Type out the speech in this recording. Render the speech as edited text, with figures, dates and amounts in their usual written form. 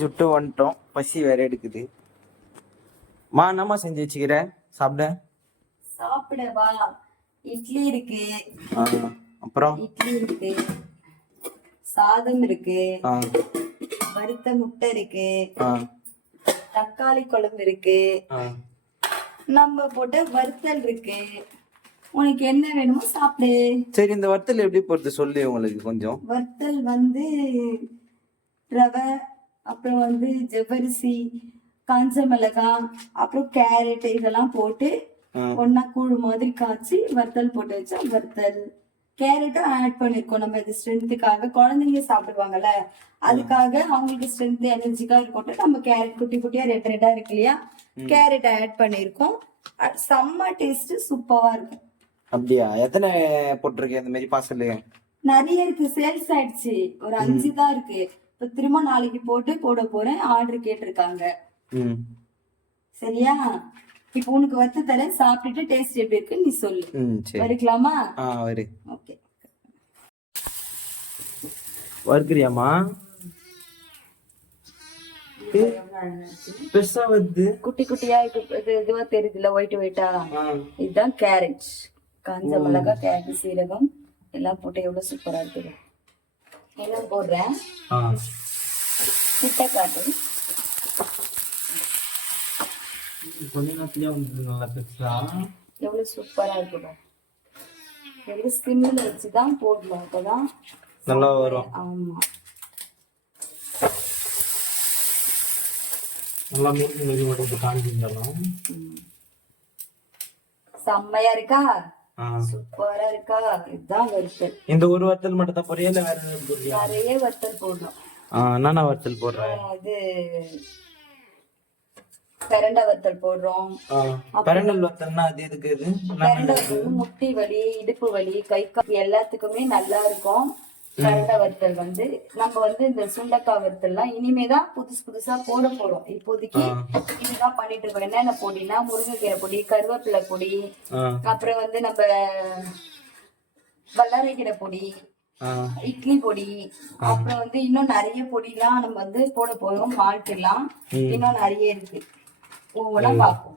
ஜுட்டு வந்துட்டோம், பசி வேற எடுக்குது. மா என்னம்மா செஞ்சு வச்சுக்கிற சாப்பிட? சாப்பிடவா? இட்லி இருக்கு. அப்புறம் இட்லி இருக்கு, சாதம் இருக்கு, வறுத்த முட்டை இருக்கு, தக்காளி குழம்பு இருக்கு, நம்ம போட்ட வறுத்தல் இருக்கு. உனக்கு என்ன வேணுமோ சாப்பிடு. சரி, இந்த வறுத்தல் எப்படி போறது சொல்லு. உங்களுக்கு கொஞ்சம் வறுத்தல் வந்து ரவை, அப்புறம் ஜவ்வரிசி, காஞ்ச மிளகாய், அப்புறம் கேரட் இதெல்லாம் போட்டு ஒன்னா கூழ் மாதிரி காய்ச்சி வறுத்தல் போட்டு வச்சா வறுத்தல். கேரட்டும் ஆட் பண்ணிருக்கோம் நம்ம இது ஸ்ட்ரென்த்துக்காக. குழந்தைங்க சாப்பிடுவாங்கல்ல, அதுக்காக அவங்களுக்கு ஸ்ட்ரென்த் எனர்ஜிக்காக இருக்கட்டும். நம்ம கேரட் குட்டி குட்டியா ரெட் ரெட்டா இருக்கு இல்லையா, கேரட் ஆட் பண்ணிருக்கோம். செம்ம டேஸ்ட், சூப்பரா இருக்கும். அப்படியா? எத்தனை போட்டிருக்கேன் இந்த மாதிரி பார்சல்? நிறைய இருக்கு, சேல்ஸ் ஆயிடுச்சு. ஒரு 5 தான் இருக்கு. இப்ப திரும்ப நாளைக்கு போட போறேன். ஆர்டர் கேட்டிருக்காங்க. சரியா? இப்ப உனக்கு வறுத்து தரேன், சாப்பிட்டுட்டு டேஸ்ட் எப்படி இருக்குன்னு நீ சொல்லு. வறுக்கலாமா? வரு. ஓகே, வறுக்கிறியாமா? பெருசா வருது, குட்டி குட்டியா இதுவா தெரியுதுல, ஒயிட் ஒயிட்டா. இதுதான் கேரட், காஞ்ச மிளகாய், கேரட், சீரகம் எல்லாம் போட்டு எவ்வளவு சூப்பரா இருக்குது. எல்லாம் போடுறேன், கிட்ட காட்டு. எவ்வளவு சூப்பரா இருக்குது. எவ்வளவு ஸ்கிம்ல வச்சுதான் போடணும், அப்பதான் நல்லா வரும். ஆமா, நல்லா முறுக்கு முறுக்கு போட்டு காஞ்சிருந்தாலும் செம்மையா இருக்கா? சூப்பரா இருக்கா? இதுதான் வறுத்தல். இந்த ஒரு வறுத்தல் மட்டும் தான் பொரியல, வேற நிறைய வறுத்தல் போடணும். என்னென்ன வறுத்தல் போடுறேன்? அது பிரண்டை வத்தல் போடுறோம். பிரண்டல் வத்தல்னா அது எதுக்கு? இது பிரண்டை வத்தல் முட்டி வலி, இடுப்பு வலி, கை கால் எல்லாத்துக்குமே நல்லா இருக்கும். பிரண்டை வத்தல் நம்ம இந்த சுண்டக்காய் வத்தல்லாம் இனிமேதான் புதுசா போட போறோம். இப்போதைக்கு இதுதான் பண்ணிட்டு இருக்கோம். என்னென்ன பொடினா முருங்கைக்கீரை பொடி, கருவேப்பிலை பொடி, அப்புறம் நம்ம வல்லாரைக்கீரை பொடி, இட்லி பொடி, அப்புறம் இன்னும் நிறைய பொடிலாம் நம்ம போட போறோம். மால்ட் எல்லாம் இன்னும் நிறைய இருக்கு. ஒவ்வொன்றா பார்ப்போம்.